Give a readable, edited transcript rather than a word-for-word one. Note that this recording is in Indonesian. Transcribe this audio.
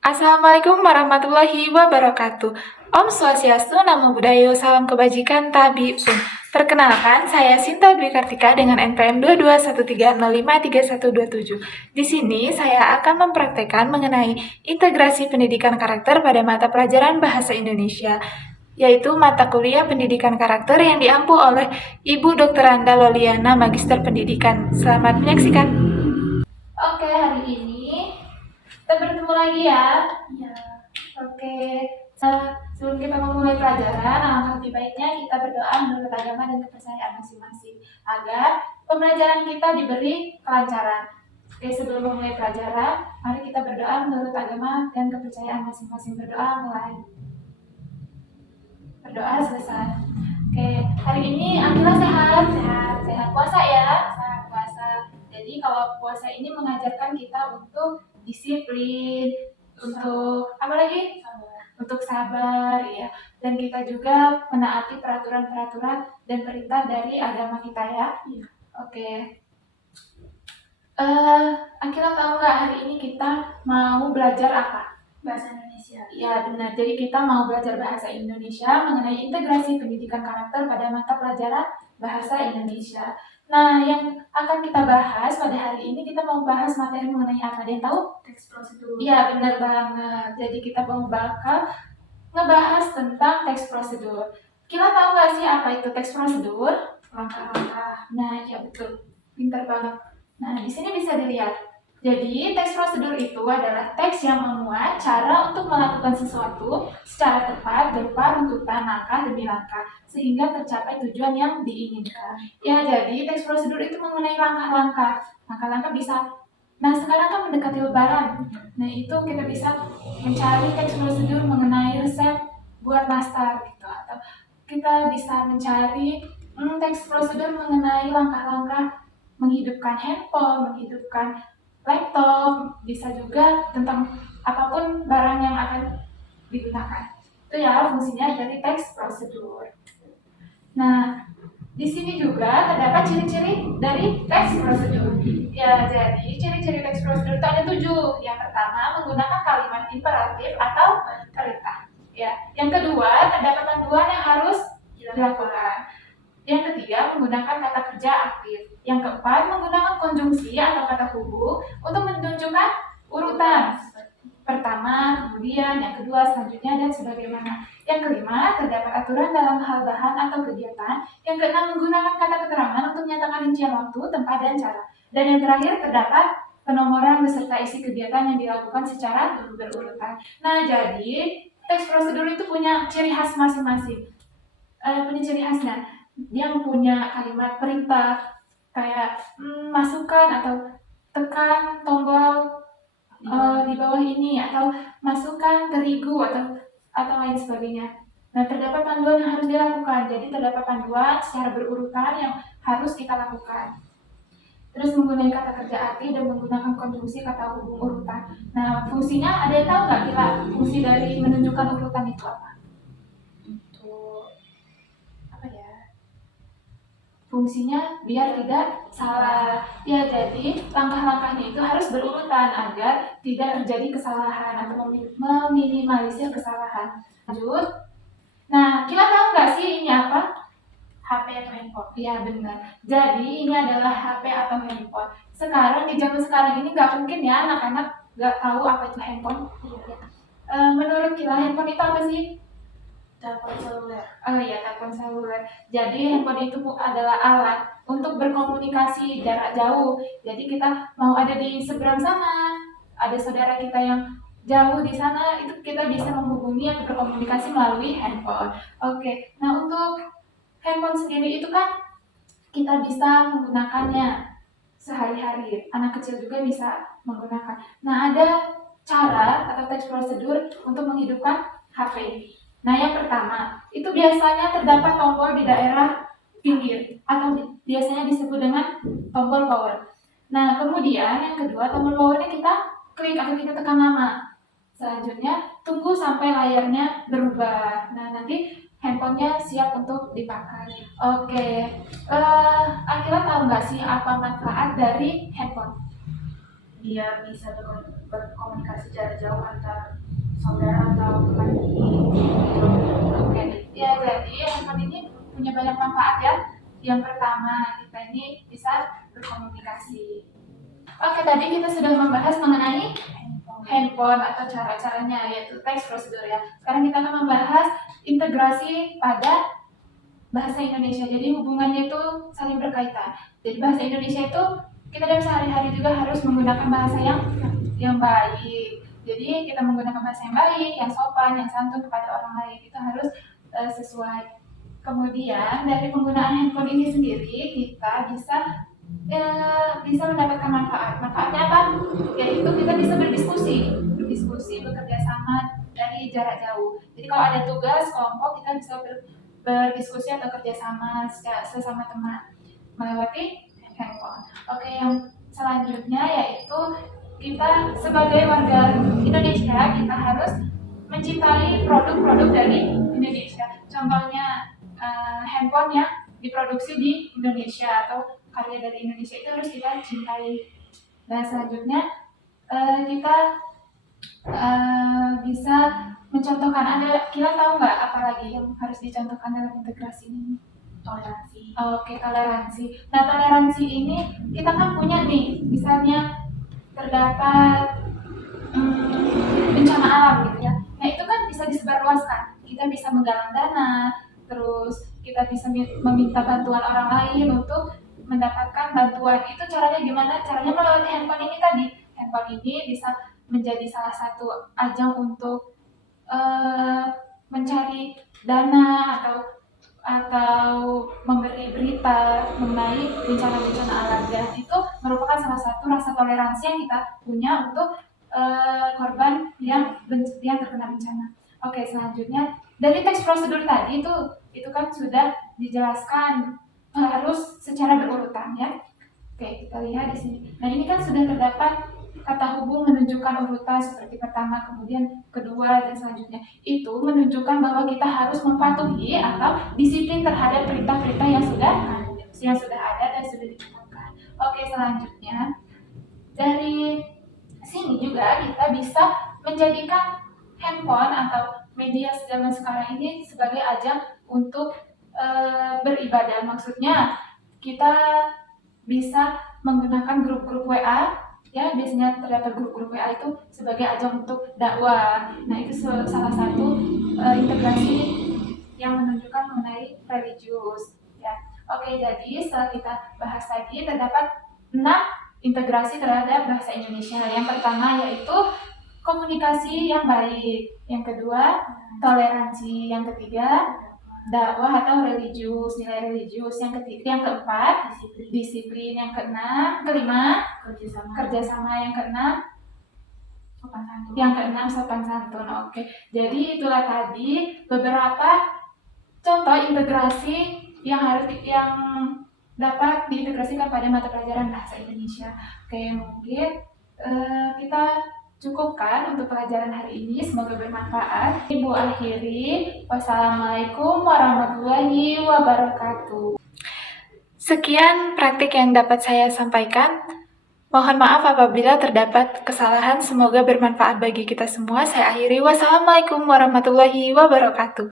Assalamualaikum warahmatullahi wabarakatuh. Om Swastiastu, Namo Buddhaya, salam kebajikan, Tabi Pun. Perkenalkan, saya Sinta Dwi Kartika dengan NPM 2213053127. Di sini saya akan mempraktekkan mengenai integrasi pendidikan karakter pada mata pelajaran Bahasa Indonesia, yaitu mata kuliah pendidikan karakter yang diampu oleh Ibu Dr. Anda Loliana, Magister Pendidikan. Selamat menyaksikan. Oke, hari ini kita bertemu lagi ya. Iya. Oke. Sebelum kita memulai pelajaran, alangkah lebih baiknya kita berdoa menurut agama dan kepercayaan masing-masing agar pembelajaran kita diberi kelancaran. Oke, sebelum memulai pelajaran, mari kita berdoa menurut agama dan kepercayaan masing-masing. Berdoa mulai. Berdoa selesai. Oke, hari ini Akila sehat? Sehat puasa ya? Sehat puasa. Jadi kalau puasa ini mengajarkan kita untuk disiplin, untuk apa lagi? Untuk sabar ya. Dan kita juga menaati peraturan-peraturan dan perintah dari agama kita ya. Iya. Oke. Akila tahu nggak hari ini kita mau belajar apa? Bahasa Indonesia. Ya benar, jadi kita mau belajar bahasa Indonesia mengenai integrasi pendidikan karakter pada mata pelajaran bahasa Indonesia. Nah, yang akan kita bahas pada hari ini, kita mau bahas materi mengenai apa? Ada yang tahu? Teks prosedur. Iya benar banget, jadi kita mau bakal ngebahas tentang teks prosedur. Kita tahu nggak sih apa itu teks prosedur? Langkah-langkah. Nah, ya betul, pintar banget. Nah, di sini bisa dilihat. Jadi, teks prosedur itu adalah teks yang memuat cara untuk melakukan sesuatu secara tepat berupa runtutan langkah demi langkah, sehingga tercapai tujuan yang diinginkan. Ya, jadi teks prosedur itu mengenai langkah-langkah. Langkah-langkah bisa. Nah, sekarang kan mendekati Lebaran. Nah, itu kita bisa mencari teks prosedur mengenai resep buat nastar gitu, atau kita bisa mencari teks prosedur mengenai langkah-langkah menghidupkan handphone, menghidupkan laptop, bisa juga tentang apapun barang yang akan digunakan. Itu ya fungsinya dari teks prosedur. Nah, di sini juga terdapat ciri-ciri dari teks prosedur. Ya, jadi ciri-ciri teks prosedur itu ada 7. Yang pertama, menggunakan kalimat imperatif atau perintah. Ya, yang kedua, terdapat panduan yang harus dilakukan. Yang ketiga, menggunakan kata kerja aktif. Yang keempat, menggunakan konjungsi atau kata hubung untuk menunjukkan urutan. Pertama, kemudian, yang kedua, selanjutnya, dan sebagaimana. Yang kelima, terdapat aturan dalam hal bahan atau kegiatan. Yang keenam, menggunakan kata keterangan untuk menyatakan rincian waktu, tempat, dan cara. Dan yang terakhir, terdapat penomoran beserta isi kegiatan yang dilakukan secara berurutan. Nah, jadi teks prosedur itu punya ciri khas masing-masing. Punya ciri khasnya. Dia punya kalimat perintah, kayak masukkan atau tekan tombol di bawah ini, atau masukkan terigu atau lain sebagainya. Nah, terdapat panduan yang harus dilakukan. Jadi terdapat panduan secara berurutan yang harus kita lakukan. Terus menggunakan kata kerja aktif dan menggunakan konjungsi kata hubung urutan. Nah, fungsinya ada yang tahu nggak kira fungsi dari menunjukkan urutan itu apa? Untuk apa ya? Fungsinya biar tidak salah. Ya, jadi langkah-langkahnya itu harus berurutan agar tidak terjadi kesalahan atau meminimalisir kesalahan. Lanjut. Nah, kita tahu nggak sih ini apa? HP atau handphone? Iya benar. Jadi ini adalah HP atau handphone. Sekarang di zaman sekarang ini nggak mungkin ya anak-anak nggak tahu apa itu handphone. Menurut kita handphone itu apa sih? Telepon seluler. Oh iya, telepon seluler. Jadi handphone itu adalah alat untuk berkomunikasi jarak jauh. Jadi kita mau ada di seberang sana, ada saudara kita yang jauh di sana, itu kita bisa menghubungi atau berkomunikasi melalui handphone. Oke, nah untuk handphone sendiri itu kan kita bisa menggunakannya sehari-hari. Anak kecil juga bisa menggunakan. Nah, ada cara atau teks prosedur untuk menghidupkan HP. Nah, yang pertama, itu biasanya terdapat tombol di daerah pinggir atau biasanya disebut dengan tombol power. Nah, kemudian yang kedua, tombol powernya kita klik atau kita tekan lama. Selanjutnya, tunggu sampai layarnya berubah. Nah, nanti handphonenya siap untuk dipakai. Oke, Akila tahu nggak sih apa manfaat dari handphone? Biar bisa berkomunikasi jarak jauh antar saudara atau teman gitu. Oke, ya jadi handphone ini punya banyak manfaat ya. Yang pertama, kita ini bisa berkomunikasi. Oke, tadi kita sudah membahas mengenai handphone atau cara-caranya, yaitu text procedure ya. Sekarang kita akan membahas integrasi pada bahasa Indonesia. Jadi hubungannya itu saling berkaitan. Jadi bahasa Indonesia itu kita dalam sehari-hari juga harus menggunakan bahasa yang baik. Jadi kita menggunakan bahasa yang baik, yang sopan, yang santun kepada orang lain itu harus sesuai. Kemudian dari penggunaan handphone ini sendiri kita bisa mendapatkan manfaat. Manfaatnya apa? Yaitu kita bisa berdiskusi, bekerja sama dari jarak jauh. Jadi kalau ada tugas kelompok kita bisa berdiskusi atau kerjasama sesama teman melewati handphone. Oke, yang selanjutnya yaitu kita sebagai warga Indonesia kita harus mencintai produk-produk dari Indonesia. Contohnya handphone yang diproduksi di Indonesia atau karya dari Indonesia itu harus kita cintai. Dan selanjutnya kita bisa mencontohkan, kita tahu nggak apa lagi yang harus dicontohkan dalam integrasi ini? Toleransi. Oke, toleransi. Nah, toleransi ini kita kan punya nih, misalnya terdapat bencana alam gitu ya. Nah, itu kan bisa disebarluaskan. Kita bisa menggalang dana, terus kita bisa meminta bantuan orang lain untuk mendapatkan bantuan. Itu caranya gimana? Caranya melalui handphone ini tadi. Handphone ini bisa menjadi salah satu ajang untuk mencari dana atau memberi berita mengenai bencana-bencana alam, dan itu merupakan salah satu rasa toleransi yang kita punya untuk korban yang terkena bencana. Oke, selanjutnya dari teks prosedur tadi itu kan sudah dijelaskan harus secara berurutan ya. Oke, kita lihat di sini. Nah, ini kan sudah terdapat kata hubung menunjukkan urutan seperti pertama, kemudian kedua, dan selanjutnya. Itu menunjukkan bahwa kita harus mematuhi atau disiplin terhadap perintah-perintah yang sudah ada dan sudah ditetapkan. Oke, selanjutnya dari sini juga kita bisa menjadikan handphone atau media zaman sekarang ini sebagai ajang untuk beribadah. Maksudnya kita bisa menggunakan grup-grup WA ya, biasanya terdapat grup-grup WA itu sebagai ajang untuk dakwah. Nah, itu salah satu integrasi yang menunjukkan mengenai religius ya. Oke, jadi setelah kita bahas tadi terdapat 6 integrasi terhadap bahasa Indonesia. Yang pertama yaitu komunikasi yang baik, yang kedua toleransi, yang ketiga dakwah atau religius, nilai religius, yang keempat disiplin, yang kelima kerjasama, yang keenam sopan santun. Oke, jadi itulah tadi beberapa contoh integrasi yang dapat diintegrasikan pada mata pelajaran bahasa Indonesia. Oke, mungkin kita cukupkan untuk pelajaran hari ini, semoga bermanfaat. Ibu akhiri, wassalamualaikum warahmatullahi wabarakatuh. Sekian praktik yang dapat saya sampaikan. Mohon maaf apabila terdapat kesalahan, semoga bermanfaat bagi kita semua. Saya akhiri, wassalamualaikum warahmatullahi wabarakatuh.